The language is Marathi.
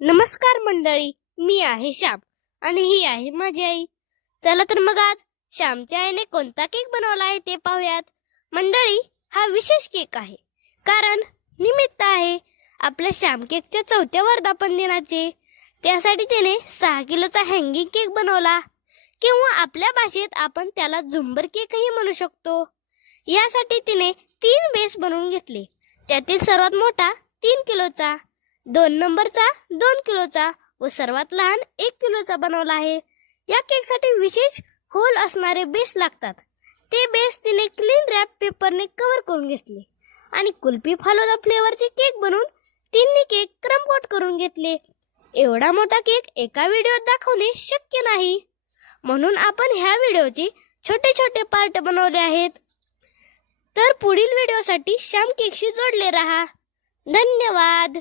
नमस्कार मंडळी, मी आहे श्याम आणि ही आहे माझी आई. चला तर मग आज श्यामच्या आईने कोणता केक बनवला आहे ते पाहूयात. मंडळी, हा विशेष केक आहे कारण निमित्त आहे आपल्या श्याम केकच्या 4थ्या वर्धापन दिनाचे. त्यासाठी तिने 6 किलोचा हँगिंग केक बनवला, किंवा आपल्या भाषेत आपण त्याला झुंबर केकही म्हणू शकतो. यासाठी तिने 3 बेस बनवून घेतले. त्यातील सर्वात मोठा 3 किलोचा, 2 नंबरचा 2 किलोचा व सर्वात लहान 1 किलोचा बनवला आहे. या केकसाठी विशेष होल असणारे बेस लागतात. ते बेस तिने क्लीन रॅप पेपरने कव्हर करून घेतले आणि कुल्फी फालुदा फ्लेवरचे केक बनवून तिन्ही केक क्रम कोट करून घेतले. एवढा मोठा केक एका व्हिडिओत दाखवणे शक्य नाही, म्हणून आपण ह्या व्हिडिओचे छोटे छोटे पार्ट बनवले आहेत. तर पुढील व्हिडिओसाठी श्याम केकशी जोडले रहा. धन्यवाद.